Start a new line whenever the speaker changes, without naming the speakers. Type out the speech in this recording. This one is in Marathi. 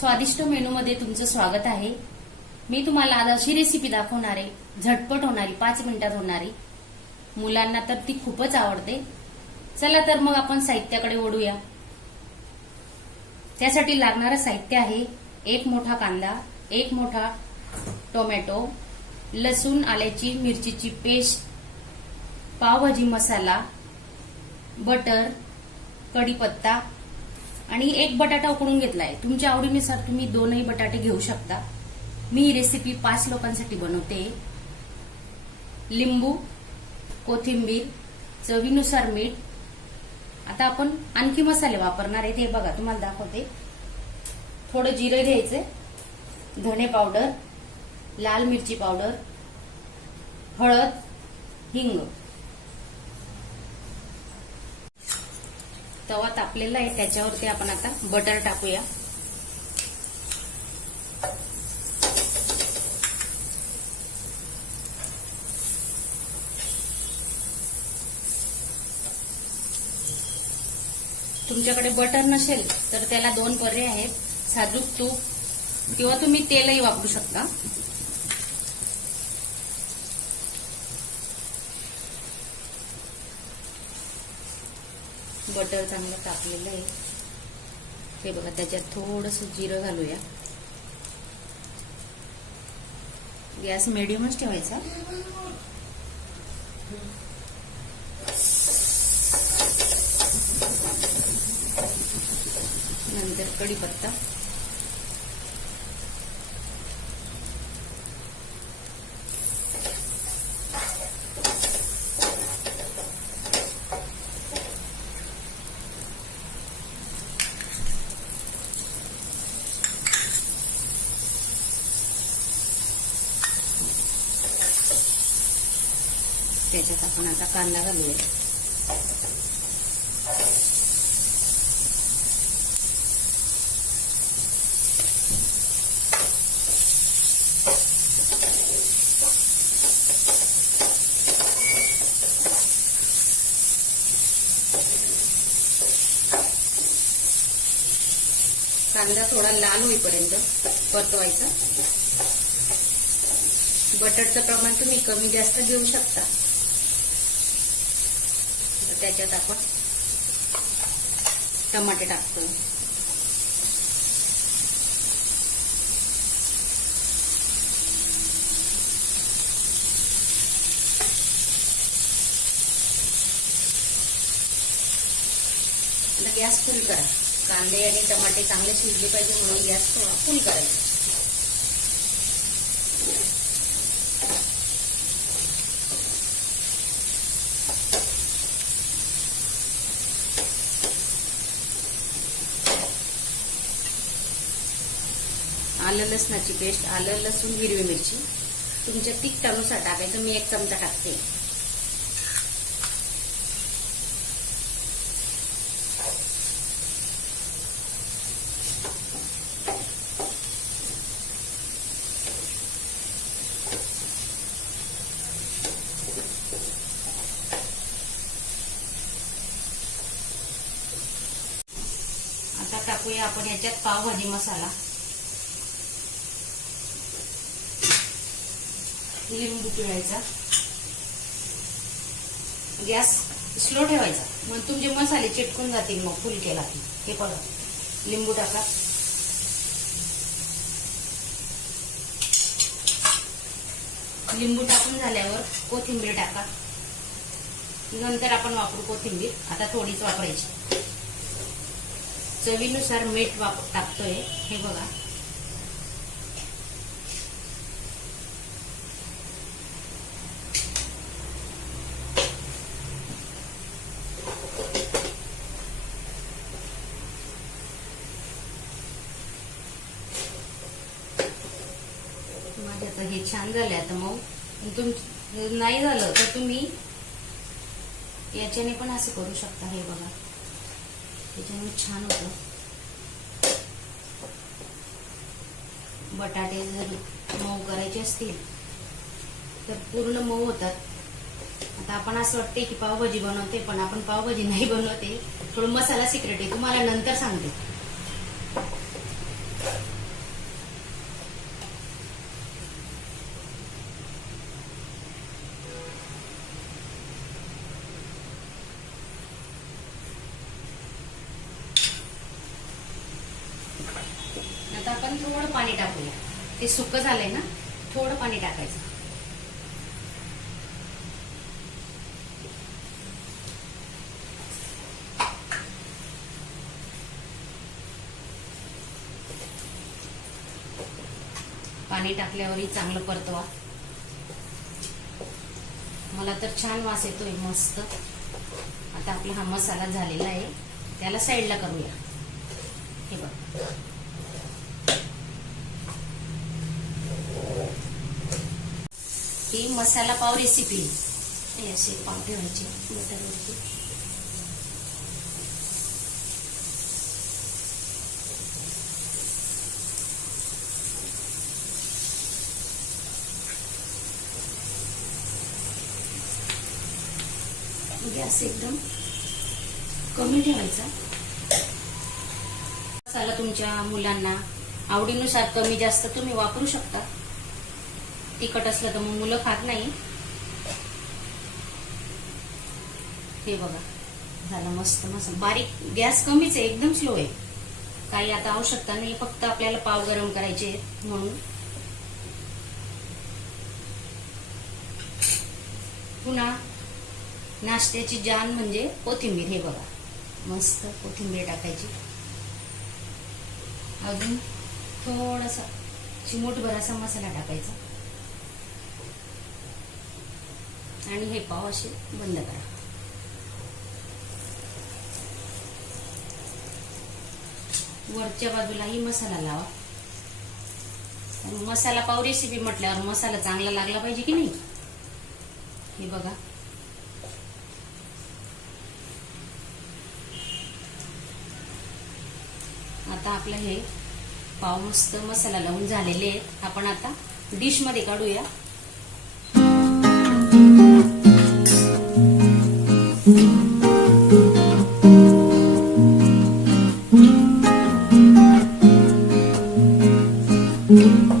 स्वादिष्ट मेनू मध्ये तुमचं स्वागत आहे मी तुम्हाला आज अशी रेसिपी दाखवणारे झटपट होणारी पाच मिनिटात होणारी मुलांना तर ती खूपच आवडते चला तर मग आपण साहित्याकडे ओढूया त्यासाठी लागणारं साहित्य आहे एक मोठा कांदा एक मोठा टोमॅटो लसूण आल्याची मिरचीची पेस्ट पावभाजी मसाला बटर कढीपत्ता आणि एक बटाटा उकडून घेतलाय तुमच्या आवडीनुसार तुम्ही दोनही बटाटे घेऊ शकता मी ही रेसिपी पाच लोकांसाठी बनवते लिंबू कोथिंबीर चवीनुसार मीठ आता आपण आणखी मसाले वापरणार आहे ते बघा तुम्हाला दाखवते थोडं जिरं घ्यायचं धणे पावडर लाल मिरची पावडर हळद हिंग तवा तापलेला आहे त्याच्यावरती आपण आता बटर टाकूया तुमच्याकडे बटर नसेल तर त्याला दोन पर्याय आहेत साजूक तूप किंवा तुम्ही तेलही वापरू शकता बटर चांगलं तापलेलं आहे हे बघा त्याच्यात थोडंसं जिरं घालूया गॅस मिडियमच ठेवायचा नंतर कढीपत्ता त्याच्यात आपण आता कांदा घालूया कांदा थोडा लाल होईपर्यंत परतवायचा बटरचं प्रमाण तुम्ही कमी जास्त घेऊ शकता त्याच्यात आपण टमाटे टाकतो गॅस फुल करा कांदे आणि टमाटे चांगले शिजले पाहिजे म्हणून गॅस फुल करायचा आलं लसणाची पेस्ट आलं लसूण हिरवी मिरची तुमच्या तिखटानुसार टाकायचं मी एक चमचा टाकते आता टाकूया आपण याच्यात पाव भाजी मसाला लिंबू पिळायचा गॅस स्लो ठेवायचा मग तुमचे मसाले चिटकून जातील मग फुल केला की हे बघा लिंबू टाका लिंबू टाकून झाल्यावर कोथिंबीर टाका नंतर आपण वापरू कोथिंबीर आता थोडीच वापरायची चवीनुसार मीठ वाप टाकतोय हे बघा त्याचं हे छान झालं आता मग तुम नाही झालं तर तुम्ही याच्याने पण असं करू शकता हे बघा त्याच्याने छान होतं बटाटे जर मऊ करायचे असतील तर पूर्ण मऊ होतात आता आपण असं वाटते की पावभाजी बनवते पण आपण पावभाजी नाही बनवते थोडं मसाला सिक्रेट आहे तुम्हाला नंतर सांगते आता आपण थोडं पाणी टाकूया ते सुक झालंय ना थोडं पाणी टाकायचं पाणी टाकल्यावरही चांगलं परतवा मला तर छान वास येतोय मस्त आता आपला हा मसाला झालेला आहे त्याला साईडला करूया हे बघ मसाला पाव रेसिपी हे असे पाव ठेवायचे गॅस एकदम कमी ठेवायचा मसाला तुमच्या मुलांना आवडीनुसार कमी जास्त तुम्ही वापरू शकता तिखट असलं तर मग मुलं खात नाही हे बघा झालं मस्त मस्त बारीक गॅस कमीच आहे एकदम स्लो आहे काही आता आवश्यकता नाही फक्त आपल्याला पाव गरम करायचे म्हणून पुन्हा नाश्त्याची जान म्हणजे कोथिंबीर हे बघा मस्त कोथिंबीर टाकायची अजून थोडासा चिमूटभर असा मसाला टाकायचा आणि हे पाव असे बंद करा वरच्या बाजूलाही मसाला लावा मसाला पाव रेसिपी म्हटल्यावर मसाला चांगला लागला पाहिजे की नाही हे बघा आता आपलं हे पाव मस्त मसाला लावून झालेले आहेत आपण आता डिश मध्ये काढूया 嗯。